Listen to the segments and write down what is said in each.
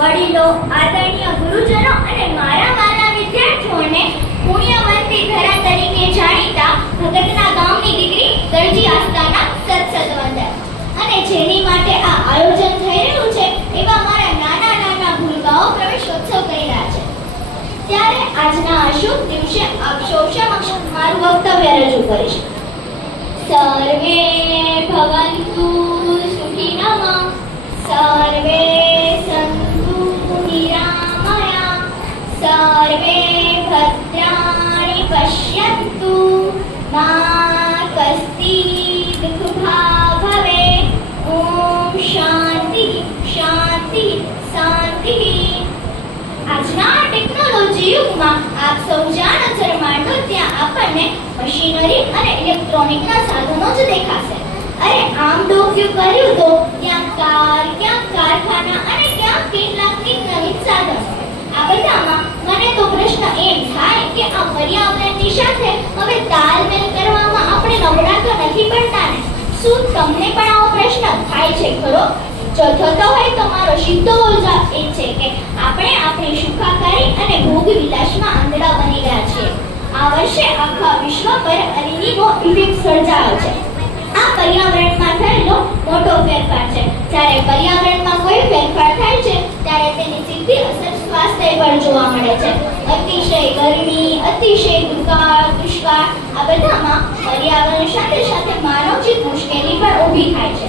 વડીલો, આદરણીય ગુરુજનો અને મારા વાલા વિદ્યાર્થીઓને પુણ્યવંતી ધરા તરીકે જાણીતા ભગતના ગામની દીકરી દરજી આસ્થાના સત્સદ વંદન. અને જેની માટે આ આયોજન થઈ રહ્યું છે એવા મારા નાના નાના ભૂલકાઓ પ્રવેશોત્સવ કરી રહ્યા છે. ત્યારે આજના આ શુભ દિવસે આપ સૌ સમક્ષ મારું વક્તવ્ય રજૂ કરીશ. સર્વે ભવન્તુ સુખિનઃ, સર્વે સંતુ નિરામયા, સર્વે ભદ્રાણિ પશ્યન્તુ, મા કશ્ચિદ દુઃખભાગ્ ભવેत्. ઓમ શાંતિ શાંતિ શાંતિ. આજના ટેકનોલોજી યુગમાં આપ સૌ જાણો છો માંડો ત્યાં આપણને મશીનરી અને ઇલેક્ટ્રોનિકના સાધનો જ દેખાશે. અરે આમ ડોક્યું કર્યું તો ત્યાં કાર, ક્યાં કારખાના અને ક્યાં કેટલાક નવીન સાધનો. આ બધામાં મને તો પ્રશ્ન એમ થાય કે આ પર્યાવરણની સાથે હવે તાલમેલ કરવામાં આપણે નબળા તો નથી પડતા ને? શું તમને પણ આવો પ્રશ્ન થાય છે ખરો? જો થતો હોય તો મારો સીધો જવાબ એ છે કે આપણે આપણી સુખાકારી અને ભોગ વિલાસમાં આંધળા બની ગયા છીએ. આ વર્ષે આખા વિશ્વ પર અલિનીનો ઇફેક્ટ સર્જાયો છે. આ પર્યાવરણમાં થયેલો મોટો ફેરફાર છે. જ્યારે પર્યાવરણમાં કોઈ ફેરફાર થાય છે ત્યારે તેની સીધી અસર સ્વાસ્થ્ય પર જોવા મળે છે. અતિશય ગરમી, અતિશય દુષ્કાળ આ બધામાં પર્યાવરણ સાથે સાથે માનવજીત મુશ્કેલી પણ ઊભી થાય છે.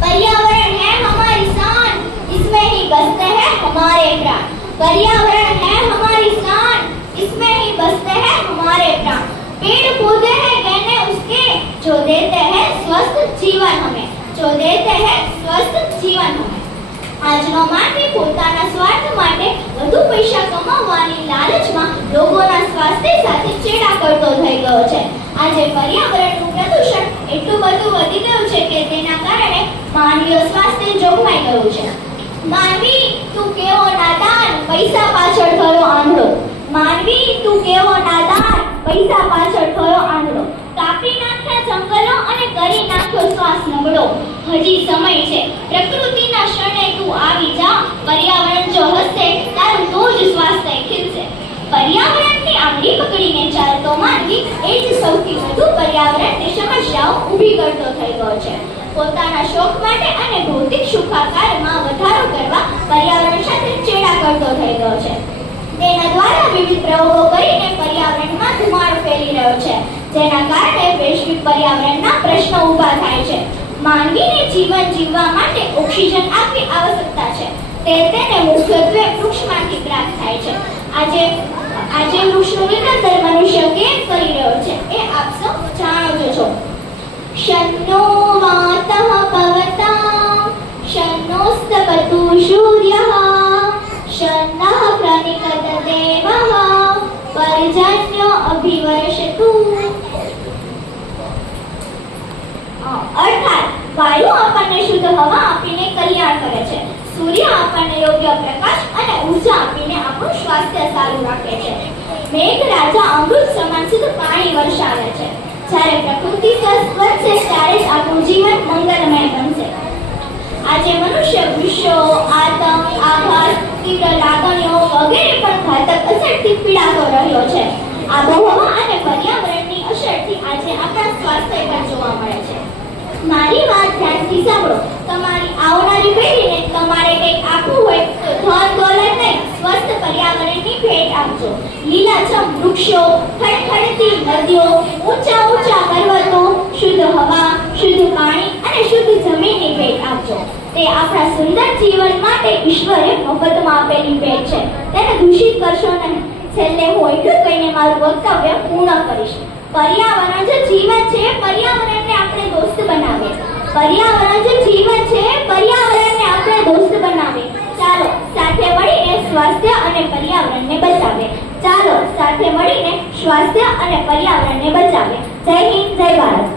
पर्यावरण है हमारी शान, इसमें ही बसते हैं हमारे प्राण. पर्यावरण है हमारी शान, इसमें ही बसते हैं हमारे प्राण. पेड़ पौधे हैं कहने उसके, जो देते हैं स्वस्थ जीवन हमें, जो देते हैं स्वस्थ जीवन हमें. આજનો માનવી પોતાના સ્વાર્થ માટે વધુ પૈસા કમાવવાની લાલચમાં લોકોના સ્વાસ્થ્ય સાથે ચેડા કરતો થઈ ગયો છે. આજે પર્યાવરણનું પ્રદૂષણ એટલું બધું વધી ગયું છે કે તેના કારણે માનવીય સ્વાસ્થ્ય જોખમાઈ ગયું છે. માનવી તું કેવો નાદાન, પૈસા પાછળ થયો આંધળો. માનવી તું કેવો નાદાન, પૈસા પાછળ થયો આંધળો. કાપી નાખ્યા જંગલો અને કરી નાખ્યો શ્વાસ નબળો. હજી સમય છે, પ્રકૃતિના શરણે તું આવી જા. પર્યાવરણ જો હશે તારું તો જ સ્વાસ્થ્ય ખીલશે. પર્યાવરણની આંગળી પકડીને ચાલતો માનવી એ જ સૌથી વધુ પર્યાવરણની સમસ્યાઓ ઊભી કરતો થઈ ગયો છે. પોતાના શોખ માટે અને ભૌતિક સુખાકારમાં વધારો કરવા પર્યાવરણ સાથે ચેડા કરતો થઈ ગયો છે. તેના દ્વારા વિવિધ પ્રયોગો કરીને પર્યાવરણમાં ધુમાડો ફેલી રહ્યો છે, જેના કારણે વૈશ્વિક પર્યાવરણના પ્રશ્નો ઊભા થાય છે. માનવીને જીવન જીવવા માટે ઓક્સિજન આપવી આવશ્યકતા છે. તેને મુખ્યત્વે વૃક્ષમાંથી પ્રાપ્ત થાય છે. આજે વૃક્ષનું નિરંતર મનુષ્ય કેમ કરી રહ્યો છે એ આપ સૌ જાણો છો. શન્નો વાતઃ પવતા, શન્નોસ્તપતુ સૂર્યઃ, શન્નઃ પ્રનિકત દેવઃ, પર્જન્યો અભિવર્ષતુ. અર્થાત વાયુ આપણને શુદ્ધ હવા આપીને કલ્યાણ કરે છે. સૂર્ય આપણને યોગ્ય પ્રકાશ અને ઉર્જા આપીને આપણું સ્વાસ્થ્ય સારું રાખે છે. મેઘરાજા અમૃત સમાન શુદ્ધ પાણી વરસાવે છે. જ્યારે પ્રકૃતિ સ્વસ્થ બનશે ત્યારે જ આપણું જીવન મંગલમય બનશે. આજે મનુષ્ય ગુસ્સો, આતંક, આઘાત, તીવ્ર લાગણીઓ વગેરે પણ ઘાતક અસરથી પીડાતો રહ્યો છે. આબોહવા અને પર્યાવરણની અસરથી આજે આપણા સ્વાસ્થ્ય પર જોવા મળે છે. મારી વાત ધ્યાનથી સાંભળો. તમારી આવનારી પેઢીને તમારે કંઈક આપવું હોય તો ધન દોલત નહીં, સ્વસ્થ પર્યાવરણની ભેટ આપજો. લીલાછમ વૃક્ષો, ખળખળતી નદીઓ, ઊંચા ઊંચા પર્વતો, શુદ્ધ હવા, શુદ્ધ પાણી અને શુદ્ધ જમીનની ભેટ આપજો. તે આપણા સુંદર જીવન માટે ઈશ્વરે મફતમાં આપેલી ભેટ છે. તેને દૂષિત કરશો નહીં. છેલ્લે હું એટલું કહીને મારું વક્તવ્ય પૂર્ણ કરીશ. પર્યાવરણ જ જીવન છે, પર્યાવરણને આપણે દોસ્ત બનાવીએ. પર્યાવરણ જ જીવન છે, પર્યાવરણને આપણે દોસ્ત બનાવીએ. ચાલો સાથે મળીને સ્વાસ્થ્ય અને પર્યાવરણને બચાવીએ. ચાલો સાથે મળીને સ્વાસ્થ્ય અને પર્યાવરણને બચાવીએ. જય હિન્દ, જય ભારત.